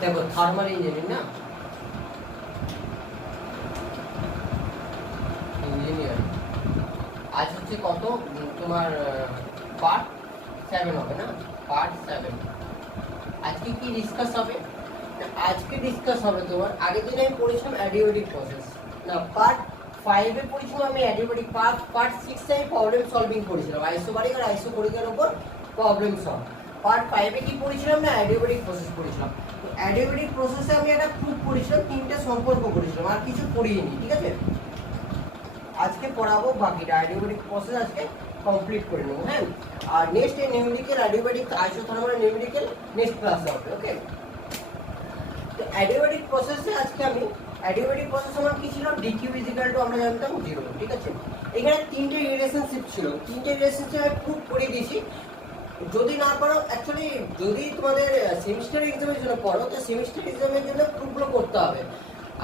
দেখো thermal engineering না, engineering আজ হচ্ছে কত তোমার পার্ট 7 হবে না, পার্ট 7। আজকে কি ডিসকাস হবে? আজকে ডিসকাস হবে তোমার আগের দিন আমি পড়েছিলাম অ্যাডিওটিক প্রসেস না, পার্ট 5 এ পড়েছিলাম আমি অ্যাডিওটিক, পার্ট 6 এ প্রবলেম সলভিং করেছিলাম আইসোবারিক আর আইসোকোরিকের উপর প্রবলেম সলভ। পার্ট 5 এ কি পড়েছিলাম না, অ্যাডিওটিক প্রসেস পড়েছিলাম। তো অ্যাডিওটিক প্রসেসে আমি একটা প্রুফ করেছিলাম, 3টে সম্পর্ক করেছিলাম, আর কিছু পড়িনি, ঠিক আছে? আজকে পড়াবো বাকিটা, অ্যাডিওটিক প্রসেস আজকে কমপ্লিট করে নেবো, হ্যাঁ। আর নেক্সট এই নিউমেরিক্যাল অ্যাডিওটিক আইসোথার্মাল নিউমেরিক্যাল নেক্সট ক্লাসে হবে, ওকে। তো অ্যাডিওটিক প্রসেসে আজকে আমি অ্যাডিওটিক প্রসেস আমার কি ছিল, ডিকিউ ইজিক্যাল টু আমরা জানতাম 0, ঠিক আছে? এখানে 3টে রিলেশনশিপ ছিল, 3টে রিলেশনশিপ আমি প্রুফ করে দিয়েছি। যদি না পারো, অ্যাকচুয়ালি যদি তোমাদের সেমিস্টার এক্সামের জন্য পড়ো, তো সেমিস্টার এক্সামের জন্য প্রুফগুলো করতে হবে।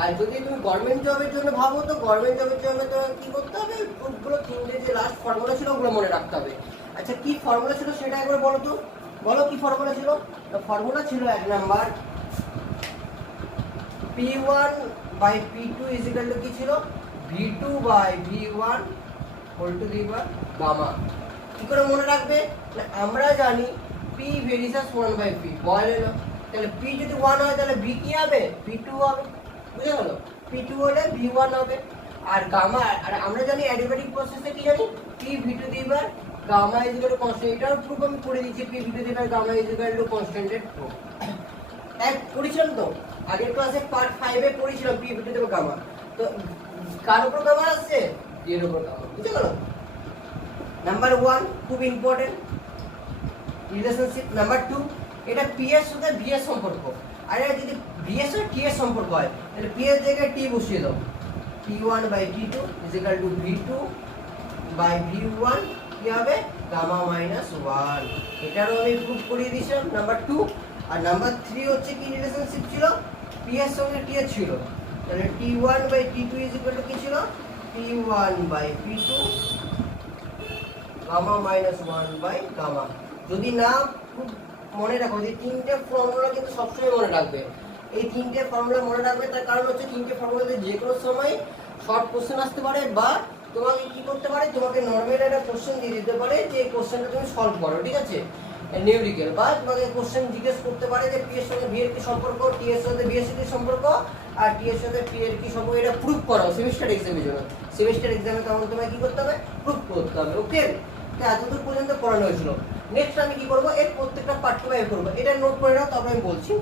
আর যদি তুমি গভর্নমেন্ট জবের জন্য ভাবো, তো গভর্নমেন্ট জবের জন্য তোমার কি করতে হবে, প্রুফগুলো 3টে যে লাস্ট ফর্মুলা ছিল ওগুলো মনে রাখতে হবে। আচ্ছা কি ফর্মুলা ছিল সেটা একবার বলো তো, বলো কি ফর্মুলা ছিল? ফর্মুলা ছিল 1 number P1 by P2 is equal to কি ছিল, V2 by V1 whole to the power gamma. কি করে মনে রাখবে? আমরা জানি P ভেরিয়াস 1 by P, বল এলো, তাহলে P যদি 1 হয় তাহলে V কি হবে, V2 হবে, বুঝে গেল? P2 হলে V1 হবে। আর গামা, আর আমরা জানি অ্যাডিয়াবেটিক প্রসেসে কি জানি, P V2 the power gamma is equal to constant. এটার প্রুফ আমি করে দিয়েছি, P V2 the power gamma is equal to কনস্ট্যান্টের প্রুফ। এক পড়েছিলাম তো আগের ক্লাসে, পার্ট 5 এ পড়েছিলাম P V2 the power gamma. তো কার উপর গামা আসছে, এর উপর গামা, বুঝে গেল? নাম্বার 1 খুব ইম্পর্টেন্ট রিলেশনশিপ। নাম্বার 2 এটা P এর সাথে V এর সম্পর্ক, আর এটা যদি V এর সাথে T এর সম্পর্ক হয় তাহলে P এর জায়গায় T বসিয়ে দাও, T1 by T2 is equal to V2 by V1 কি হবে, গামা মাইনাস 1। এটারও আমি প্রুফ করিয়ে দিয়েছিলাম নাম্বার 2। আর নাম্বার 3 হচ্ছে কি রিলেশনশিপ ছিল, P এর সঙ্গে T এর ছিল, তাহলে T1 by T2 is equal to কি ছিল, T1 by P2 gamma minus 1 by gamma. যদি না খুব মনে রাখো, যে 3টে ফর্মুলা কিন্তু সবসময় মনে রাখবে, এই 3টে ফর্মুলা মনে রাখবে। তার কারণ হচ্ছে 3টে ফর্মুলাতে যে কোনো সময় শর্ট কোশ্চেন আসতে পারে, বা তোমাকে কি করতে পারে, তোমাকে নর্মাল একটা কোশ্চেন দিয়ে দিতে পারে যে এই কোশ্চেনটা তুমি সলভ করো, ঠিক আছে, নিউমেরিক্যাল। বা তোমাকে কোশ্চেন জিজ্ঞেস করতে পারে যে P এর সঙ্গে V এর কি সম্পর্ক, T এর সাথে V এর সাথে সম্পর্ক, আর T এর সাথে P এর কি সম্পর্ক, এটা প্রুফ করো সেমিস্টার এক্সামের জন্য। সেমিস্টার এক্সামে তখন তোমাকে কি করতে হবে, প্রুফ করতে হবে, ওকে। এতদূর পর্যন্ত পড়ানো হয়েছিল। নেক্সট আমি কি করবো, এর প্রত্যেকটা পার্ট কিভাবে করবো এটা নোট করে নাও, তারপর আমি বলছি।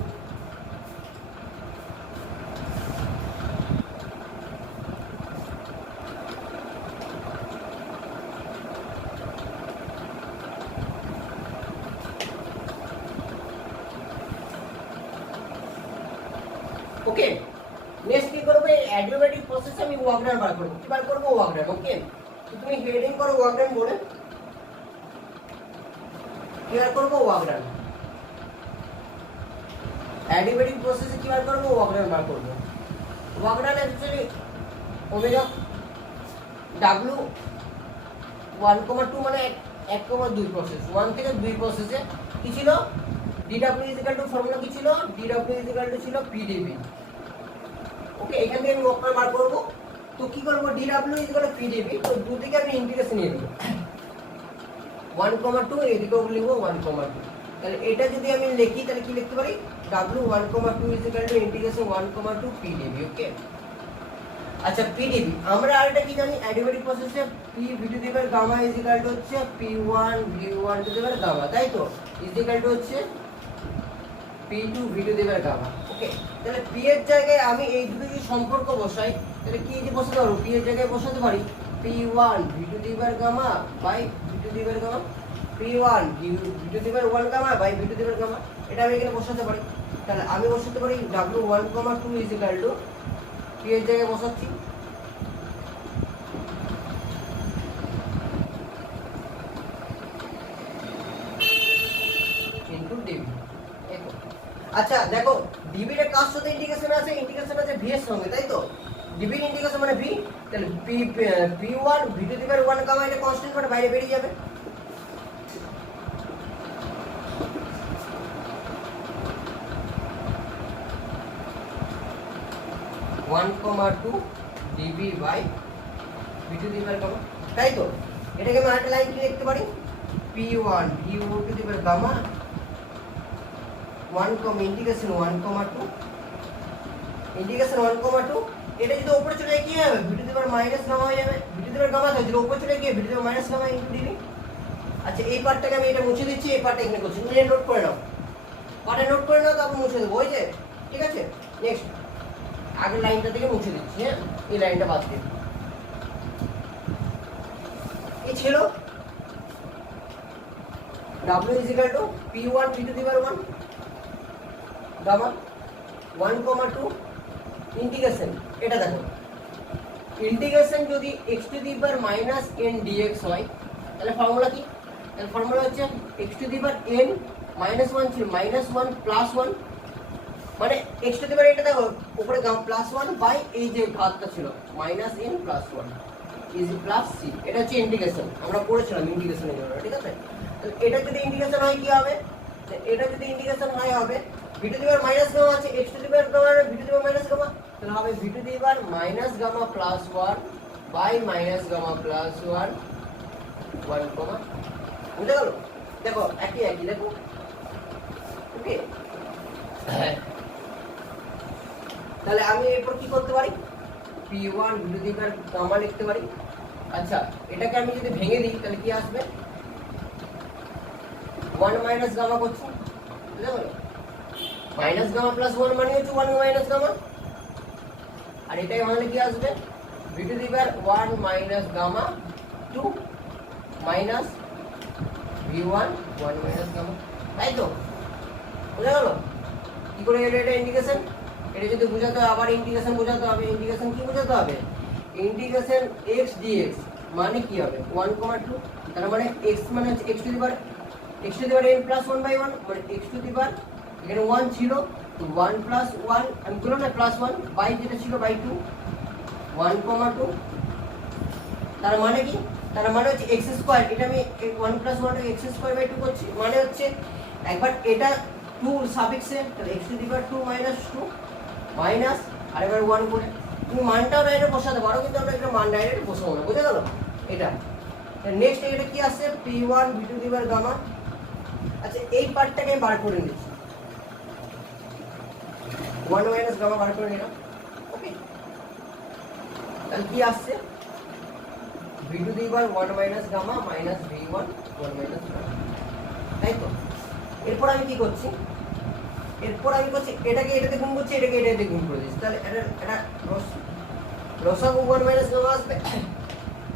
ওকে, নেক্সট কি করবো, এই অ্যাডিওবেটিক প্রসেসে আমি ওয়ার্কডান বার করবো। কি বার করবো, ওয়ার্কডান, ওকে। তো তুমি হেডিং করো ওয়ার্কডান বলে, কি বার করবো, ওয়ার্কডান। অ্যাডিওবেটিক প্রসেসে কি বার করবো, ওয়ার্কডান বার করবো। ওয়ার্কডান অ্যাকচুয়ালি ওমেগা W 1,2 মানে 1,2 প্রসেস, 1 থেকে 2 প্রসেসে কি ছিল, DW is equal two formula কি ছিল, DW ইজ ইকুয়াল টু ছিল PdV, ওকে। এখান থেকে আমি ওয়ার্কডান বার করবো। তো কি করবো, DW is equal two PdV, তো দুদিকে আমি ইন্টিগ্রেশন নিয়ে নেব, 1,2 এদিকেও লিখবো 1,2। তাহলে এটা যদি আমি লিখি তাহলে কি লিখতে পারি, W 1,2 is equal two integration 1,2 PdV, ওকে। আচ্ছা PdV আমরা আরেকটা কি জানি, অ্যাডিওবেটিক প্রসেসে P V2 the power gamma is equal to হচ্ছে P1 V1 two the power gamma, তাই তো, ইজ ইকুয়াল টু হচ্ছে P2 V2 the power gamma, ওকে। তাহলে P এর জায়গায় আমি এই দুটো যদি সম্পর্ক বসাই তাহলে কি যে বসাতে পারবো, P এর জায়গায় বসাতে পারি P1 V2 the power gamma by V2 the power gamma, P1 V2 the power 1 gamma by V2 the power gamma, এটা আমি এখানে বসাতে পারি। তাহলে আমি বসাতে পারি W 1,2 is equal two P এর জায়গায় বসাচ্ছি ইনটু DV। আচ্ছা দেখো, DV এর কার সাথে ইন্টিগ্রেশন আছে, ইন্টিগ্রেশন আছে V এর সঙ্গে, তাই তো, DV এর ইন্টিগ্রেশন মানে V, তাহলে P1 V2 the power 1 gamma, এটা কনস্ট্যান্ট মানে বাইরে বেরিয়ে যাবে। 1,2 d v by V to the power gamma, তাই তো? এটাকে আমি আরেকটা লাইন কি লিখতে পারি, P1 V O to the power gamma 1, integration 1,2 integration 1,2। এটা যদি উপরে চলে গিয়ে হবে V to the power minus gamma হয়ে যাবে, V to the power gamma তো যদি উপরে চলে গিয়ে V to the power minus gamma into d v. আচ্ছা এই পার্টটাকে আমি এটা মুছে দিচ্ছি, এই পার্টটা এখানে করছি, তুমি নোট করে নাও, পার্টে নোট করে নাও, তারপর মুছে দেবো, হয়েছে? ঠিক আছে, নেক্সট আগের লাইনটা থেকে মুছে দিচ্ছি, হ্যাঁ এই লাইনটা বাদ দিই। এই ছিল W is equal to P1 V to the power 1 gamma 1,2 integration. এটা দেখো ইন্টিগ্রেশন যদি x to the power minus n dx হয় তাহলে ফর্মুলা কি? তাহলে ফর্মুলা হচ্ছে x to the power n minus 1 ছিল minus 1 plus 1, মানে x to the power এটা দেখো উপরে প্লাস 1 বাই এই যে ঘাতটা ছিল minus n plus 1 is plus c। এটা হচ্ছে ইন্টিগ্রেশন, আমরা পড়েছিলাম ইন্টিগ্রেশনের জন্য, ঠিক আছে? তাহলে এটা যদি ইন্টিগ্রেশন হয় কি হবে, এটা যদি ইন্টিগ্রেশন হয় হবে V to the power minus gamma আছে, x to the power gamma V to the power minus gamma, তাহলে হবে V to the power minus gamma plus 1 by minus gamma plus 1 1, বুঝে গেল? দেখো একই একই দেখো, ওকে। তাহলে আমি এরপর কি করতে পারি, P1 V to the power gamma লিখতে পারি। আচ্ছা এটাকে আমি যদি ভেঙে দিই তাহলে কি আসবে, 1 মাইনাস গামা করছি, বুঝতে পারলে? মাইনাস গামা প্লাস 1 মানে হচ্ছে 1 মাইনাস গামা, আর এটাই মানে কি আসবে V to the power 1 minus gamma 2 minus V1 1 minus gamma, তাই তো? বুঝা গেল কি করে গেল? এটা ইন্টিগ্রেশন, এটা যদি বোঝাতে হয় আবার ইন্টিগ্রেশন বোঝাতে হবে। ইন্টিগ্রেশন কি বোঝাতে হবে, ইন্টিগ্রেশন x dx মানে কি হবে 1,2, তার মানে x মানে হচ্ছে x to the power n plus 1 by 1, মানে x টু দি পাওয়ার এখানে 1 ছিল তো 1 প্লাস 1 আমি বললাম না প্লাস 1 বাই যেটা ছিল বাই 2 1,2, তার মানে কি, তার মানে হচ্ছে x স্কয়ার, এটা আমি 1 প্লাস 1 x স্কয়ার বাই 2 করছি, মানে হচ্ছে একবার এটা 2 সাফিক্সে, তাহলে x to the power 2 minus 2 minus আরেকবার 1 করে তুমি মানটাও ডাইরেক্ট বসাতে পারো, কিন্তু আমরা এটা মান ডাইরেক্ট বসাবো না, বুঝে গেল? এটা নেক্সট এটা কি আসছে P1 V to the power gamma. আচ্ছা এই পার্টটাকে আমি বার করে নিচ্ছি, 1 মাইনাস গামা বার করে নিলাম, ওকে। তাহলে কি আসছে V to the power 1 minus gamma minus V1 1 minus gamma, তাই তো? এরপর আমি কি করছি, এরপর আমি করছি এটাকে এটাতে গুণ করছি, এটাকে এটাতে গুণ করে দিচ্ছি, তাহলে এটা রসাগু 1 মাইনাস গামা আসবে।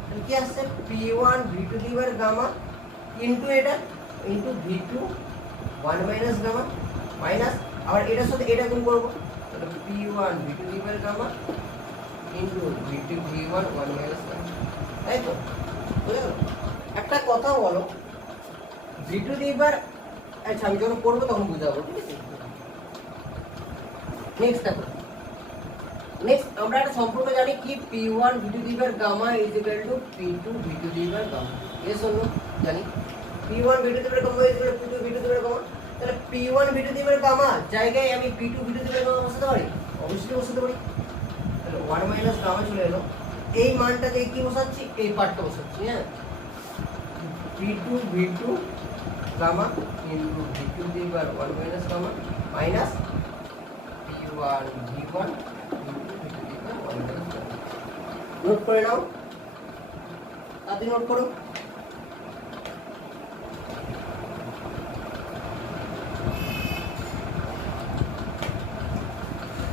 তাহলে কি আসছে P1 V to the power gamma into এটা into V2 1 minus gamma minus আবার এটার সাথে এটা গুণ করব, তাহলে P1 V to the power gamma into V2 V1 1 minus gamma, তাই তো? বুঝে গেল? একটা কথা বলো ভি টু দি পাওয়ার, আচ্ছা আমি যখন করবো তখন বুঝাবো, ঠিক আছে? নেক্সট দেখো, নেক্সট আমরা একটা সম্পর্ক জানি কি P1 V to the power gamma is equal to P2 V to the power gamma, এস অন্য জানি P1 V to the power gamma is equal to P2 V to the power gamma. তাহলে P1 V to the power gamma জায়গায় আমি P2 V to the power gamma বসাতে পারি, অবশ্যই বসাতে পারি। তাহলে 1 মাইনাস গামা চলে এলো, এই মানটাকে কি বসাচ্ছি, এই পার্টটা বসাচ্ছি, হ্যাঁ P2 V2 gamma into V to the power 1 minus gamma minus P1 V1 note করে নাও, তাতে নোট করো।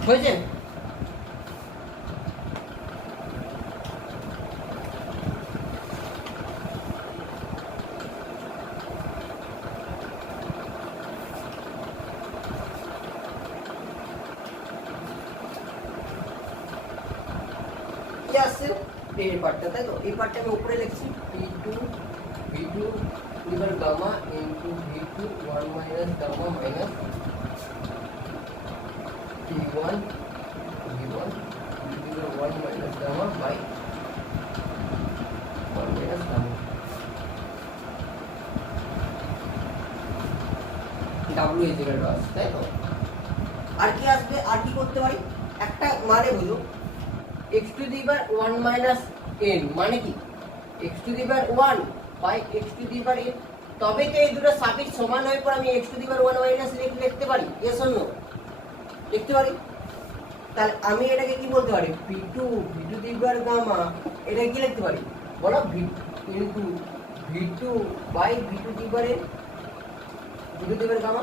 হয়েছে? কি আসছে এই পার্টটা, তাই তো? এই পার্টটা আমি উপরে লিখছি P2 V2 equal gamma into V2 1 minus gamma minus P1 V1 equal 1 minus gamma by 1 minus gamma, W is equal to আসছে, তাই তো? আর কি আসবে, আর কি করতে পারি, একটা মানে বুঝো x to the power 1 minus n মানে কি x to the power 1 by x to the power n, তবে তো এই দুটো সাফিক্স সমান হয়ে পর আমি x to the power 1 minus লিখতে পারি, yes or no? লিখতে পারি। তাহলে আমি এটাকে কি বলতে পারি, p2 v2 the power gamma, এটা কি লিখতে পারি বলো, v into v2 by v2 the power n, v2 the power gamma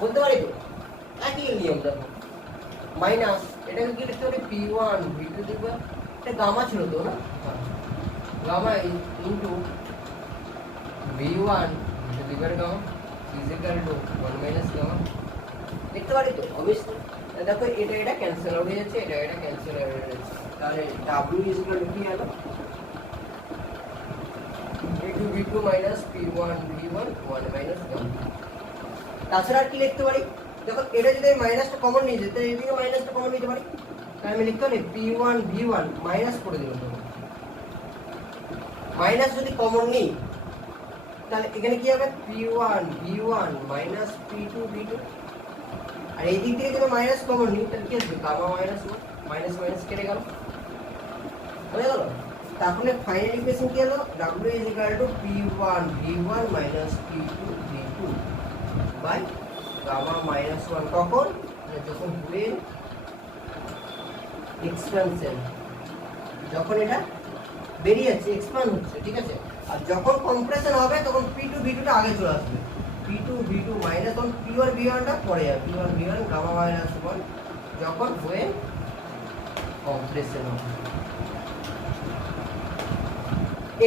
বলতে পারি তো, একই নিয়ম দেখো। মাইনাস এটাকে কি লিখতে পারি, p1 v2 দি পাওয়ার, এটা গামা ছিল তো না, gamma into v1 v2 the power gamma is equal to 1 minus gamma লিখতে পারি তো অবশ্যই। দেখো এটা এটা ক্যান্সেল আউট হয়ে যাচ্ছে, এটা এটা ক্যান্সেল আউট হয়ে যাচ্ছে, তাহলে w ইজ ইকুয়াল টু কি হলো, a2 v2 minus p1 v1 1 minus gamma. তাছাড়া আর কি লিখতে পারি, দেখো এটা যদি মাইনাসটা কমন নিয়ে যেতে, এদিকে মাইনাসটা কমন নিতে পারি, তাহলে আমি লিখতে পারি p1 v1 মাইনাস করে দিলাম, তখন মাইনাস যদি কমন নিই তাহলে এখানে কি হবে, p1 v1 minus p2 v2, আর এই দিক থেকে যদি মাইনাস কমন নিই তাহলে কি আসবে, গামা মাইনাস 1, মাইনাস মাইনাস কেটে গেল, হয়ে গেল। তাহলে ফাইনাল ইকুয়েশন কি হলো, w is equal to p1 v1 minus p2 v2 by gamma minus 1, কখন, যখন হুইল এক্সপানশন, যখন এটা বেরিয়ে যাচ্ছে এক্সপ্যান্ড হচ্ছে, ঠিক আছে। আর যখন কম্প্রেশন হবে তখন p2 v2 টা আগে চলে আসবে, p2 v2 মাইনাস, তখন p1 v1 টা পড়ে যাবে, p1 v1 গামা মাইনাস 1 যখন হয়ে কম্প্রেশন হবে,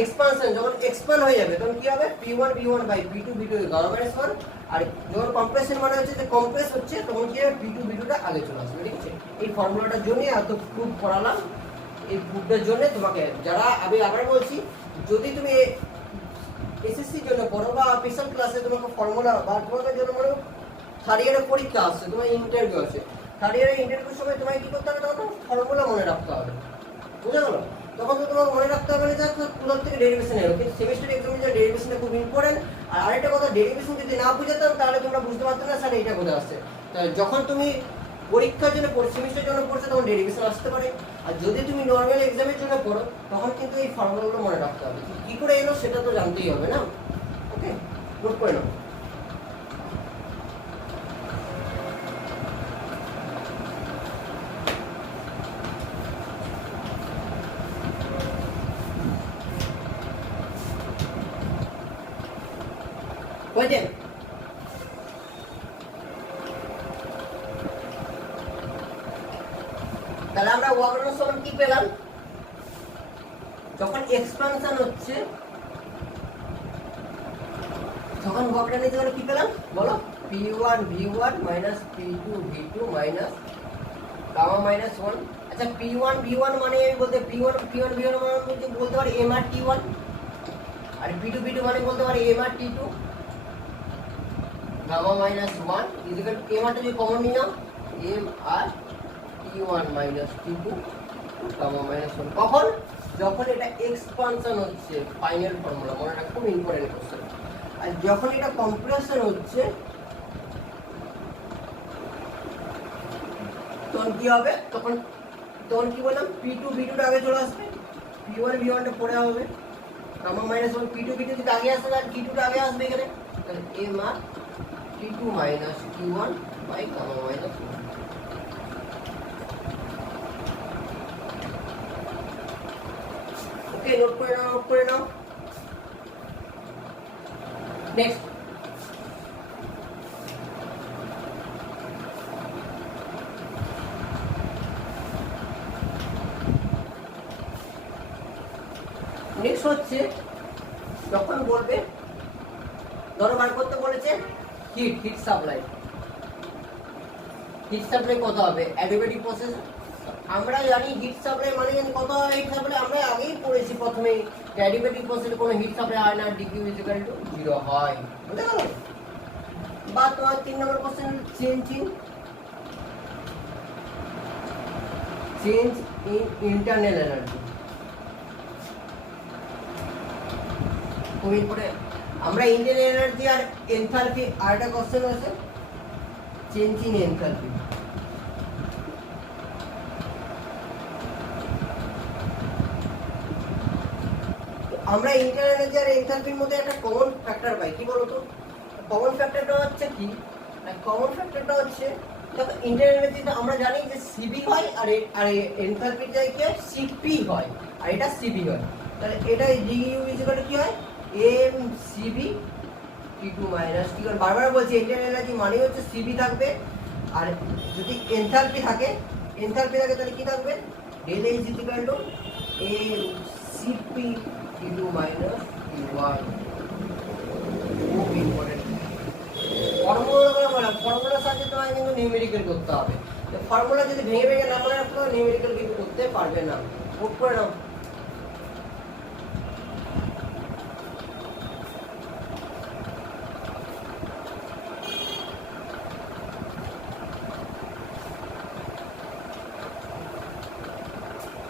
এক্সপানশন যখন এক্সপ্যান্ড হয়ে যাবে তখন কি হবে, p1 v1 by p2 v2 gamma minus 1, আর যখন কম্প্রেশন মানে হচ্ছে যে কম্প্রেস হচ্ছে তখন কি হবে, p2 v2 টা আগে চলে আসবে, ঠিক আছে। এই ফর্মুলাটার জন্য এত প্রুফ করালাম, এই প্রুফটার জন্য তোমাকে, যারা আমি আবার বলছি, যদি তুমি এসএসসির জন্য পড়ো বা স্পেশাল ক্লাসে তোমাকে ফর্মুলা বা তোমাদের জন্য মনে থার্ড ইয়ারের পরীক্ষা আসছে, তোমার ইন্টারভিউ আছে, থার্ড ইয়ারের ইন্টারভিউর সময় তোমাকে কি করতে হবে, তখন ফর্মুলা মনে রাখতে হবে, বুঝা গেল। তখন তো তোমাকে মনে রাখতে হবে না যে প্রথম থেকে ডেরিভেশন এলো, কিন্তু সেমিস্টার এক্সামে যে ডেরিভেশনটা খুব ইম্পর্টেন্ট। আর আরেকটা কথা, ডেরিভেশন যদি না বুঝাতাম তাহলে তোমরা বুঝতে পারতো না স্যার এইটা কোথায় আসছে। যখন তুমি পরীক্ষার জন্য সেমিস্টারের জন্য পড়ছো তখন ডেরিভেশন আসতে পারে, আর যদি তুমি নর্মাল এক্সামের জন্য পড়ো তখন কিন্তু এই ফর্মুলাগুলো মনে রাখতে হবে, কি করে এলো সেটা তো জানতেই হবে না, ওকে, নোট করে নাও। বুঝলেন, তাহলে আমরা ওয়াগনার সমান কি পেলাম, যখন এক্সপানশন হচ্ছে তখন ওয়াগনার নিচে কি পেলাম বলো, p1 v1 minus p2 v2 minus gamma minus 1। আচ্ছা p1 v1 মানে আমি বলতে p1 v1 মানে বলতে পারি m আর t1, আর p2 v2 মানে বলতে পারি m R t2, gamma minus 1 equal to m R যদি কমন নিয়ে নাও m আর t1 মাইনাস t2 গামা মাইনাস 1, কখন, যখন এটা এক্সপানশন হচ্ছে, ফাইনাল ফর্মুলা মনে রাখা খুব ইম্পর্টেন্ট কোশ্চেন। আর যখন এটা কম্প্রেশন হচ্ছে তখন কি হবে, তখন কি বললাম, p2 v2 টা আগে চলে আসবে, p1 v1 টা পরে হবে, গামা মাইনাস 1, p2 v2 যদি আগে আসে আর t2 টা আগে আসবে এখানে, তাহলে m R t2 minus t1 by gamma minus 1। Okay, note করে নাও। নেক্সট, হচ্ছে যখন বলবে, ধরো বার করতে বলেছে হিট সাপ্লাই, কত হবে, অ্যাডিবেটিভ প্রসেস। আমরা জানি হিট সাপ্লাই মানে কত হয়, হিট সাপ্লাই আমরা আগেই পড়েছি প্রথমে, অ্যাডিবেটিভ প্রসেসে কোনো হিট সাপ্লাই হয় না, ডিকিউ ইজ ইকুয়াল টু 0 হয়, বুঝতে গেল। বা তোমার 3 নম্বর question, change in internal energy, খুবই পরে আমরা ইন্টারনাল এনার্জি আর এনথালপি, আর একটা কোশ্চেন আছে চেঞ্জ ইন এনথালপি, আমরা ইন্টারনাল এনার্জি আর এনথালপির মধ্যে একটা কমন ফ্যাক্টর পাই, কি বলতো? কমন ফ্যাক্টরটা হচ্ছে কি? কমন ফ্যাক্টরটা হচ্ছে দেখো ইন্টারনাল এনার্জিটা আমরা জানি যে সিবি হয় আর এনথালপির জায়গায় সিপি হয় আর এটা সিবি হয়। তাহলে এটা ডিইউ ইকুয়াল টু কি হয়? এম সিবি টি2 মাইনাস টি1। বারবার বলছি ইন্টারনাল এনার্জি মানে হচ্ছে সিবি থাকবে, আর যদি এনথালপি থাকে তাহলে কি থাকবে? Del H equal to m cp টি2 মাইনাস টি1। খুব ইম্পর্টেন্ট ফর্মুলার সাথে তোমায় কিন্তু নিউমেরিক্যাল করতে হবে। ফর্মুলা যদি ভেঙে না মনে রাখতে হবে নিউমেরিক্যাল কিন্তু করতে পারবে না। নোট করে নাও।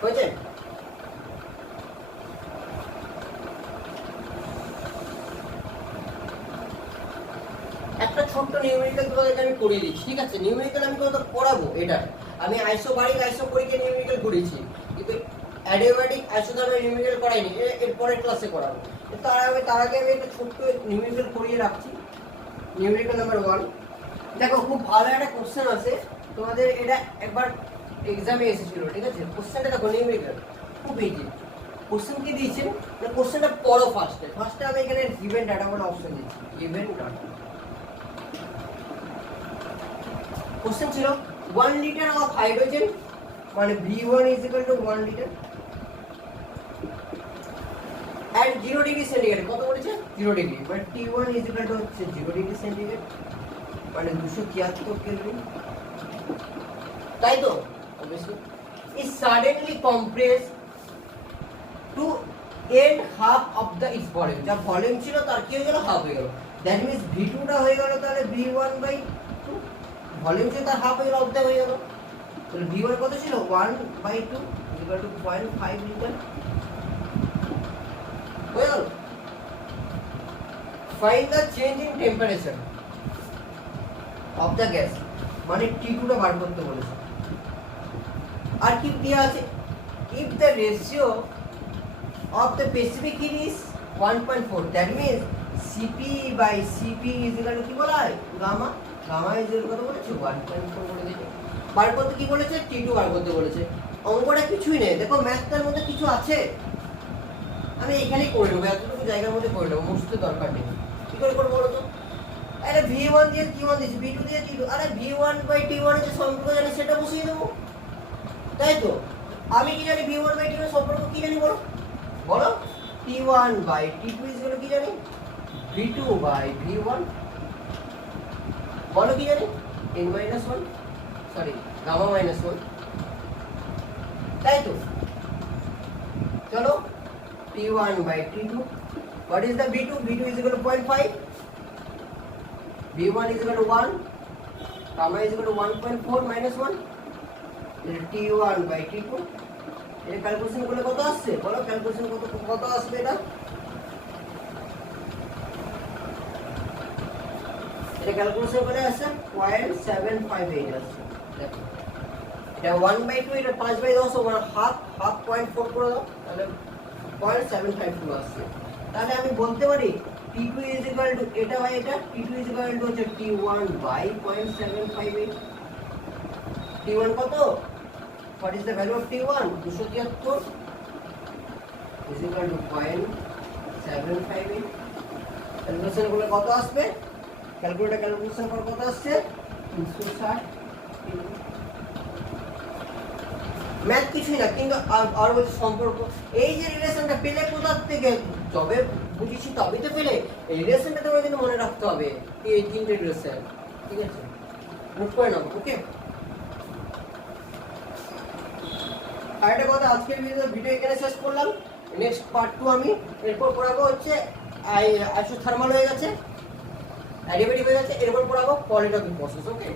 হয়েছে? একটা ছোট্ট নিউমেরিক্যাল তোমাদেরকে আমি করিয়ে দিচ্ছি, ঠিক আছে? নিউমেরিক্যাল আমি তোমাদের পড়াবো। এটা আমি আইসোবারিক আইসোপরিকে নিউমেরিক্যাল করেছি, কিন্তু অ্যাডিয়াবাটিক আইসোথার্মাল নিউমেরিক্যাল করাইনি, এর পরের ক্লাসে করাবো। তার আগে আমি একটা ছোট্ট নিউমেরিক্যাল করিয়ে রাখছি। নিউমেরিক্যাল নাম্বার 1 দেখো, খুব ভালো একটা কোশ্চেন আছে তোমাদের, এটা একবার এক্সামে এসেছিল, ঠিক আছে? কোশ্চেনটা দেখো নিউমেরিক্যাল, খুব ইজি। কোশ্চেন কি দিয়েছেন? কোশ্চেনটা পড়ো ফার্স্টে আমি এখানে গিভেন ডাটা বলে অপশন দিচ্ছি, গিভেন ডাটা। কোশ্চেন ছিল 1 লিটার অফ হাইড্রোজেন মানে V1 is equal to 1 litre at 0 degree centigrade. কত বলেছে? 0 ডিগ্রি, মানে T1 is equal to হচ্ছে 0 ডিগ্রি সেন্টিগ্রেড মানে 273 কেলভিন, তাই তো? obviously is suddenly compressed to end half of the its volume। যা ভলিউম ছিল তার কি হয়ে গেল? হাফ হয়ে গেল। দ্যাট মিন্স V2 টা হয়ে গেল তাহলে V1/2, ভলিউম ছিল তার হাফ হয়ে গেল, অর্ধেক হয়ে গেল। তাহলে V1 কত ছিল? 1/2 equal to 0.5 লিটার হয়ে গেল। Find the change in temperature of the gas, মানে T2 টা বার করতে বলেছে। আর কি দেওয়া আছে? if the ratio of the specific heat is 1.4 that means Cp/Cp is equal to কি বলা হয়? গামা is equal কত বলেছে? 1.4 বলে দিয়েছে। বার করতে কি বলেছে? T2 বার করতে বলেছে। অঙ্কটা কিছুই নেই, দেখো ম্যাথটার মধ্যে কিছু আছে, আমি এখানেই করে নেবো, এতটুকু জায়গার মধ্যে করে নেবো, মুছতে দরকার নেই। কি করে করবো বলো তো? আরে V1 দিয়ে T1 দিয়েছি, V2 দিয়ে T2, আরে V1/T1 এর যে সম্পর্ক জানি সেটা বসিয়ে দেবো, তাই তো? আমি কি জানি V1/T1 এর সম্পর্ক কি জানি বলো? বলো T1/T2 is equal to কি জানি? V2/V1। বলো কি জানি? n-1 সরি গামা -1, তাই তো? চলো T1/T2, what is the V2? V2 is equal to 0.5, V1 is equal to 1, gamma is equal to 1.4 minus 1, T1/T2। এটা ক্যালকুলেশন করলে কত আসছে? বলো ক্যালকুলেশন কত আসবে? এটা ক্যালকুলেশন করে আসছে 0.758 আসছে। দেখো এটা 1/2, এটা 5/10, মানে হাফ 0.4 করে দাও, তাহলে 0.752 আসছে। তাহলে আমি বলতে পারি T2 is equal to এটা হয় এটা, T2 is equal to হচ্ছে T1/0.758। T1 কত? What is the value of T1? 273 is equal to 0.758। Calculation করলে কত আসবে? ক্যালকুলেশন করে কত আসছে? 360। ম্যাথ কিছুই না, কিন্তু আর বলছে সম্পর্ক। এই যে রিলেশনটা পেলে কোথা থেকে? যবে বুঝেছি তবেই তো পেলে। এই রিলেশনটা তোমার কিন্তু মনে রাখতে হবে, এই তিনটে রিলেশন, ঠিক আছে? নোট করে নাও, ওকে? আরেকটা কথা, আজকের ভিডিও এখানে শেষ করলাম। নেক্সট পার্ট 2 আমি এরপর পড়াবো হচ্ছে আইসোথার্মাল হয়ে গেছে, অ্যাডিয়াবেটিক হয়ে গেছে, এরপর পড়াবো কোয়ালিটি অফ প্রসেস, ওকে?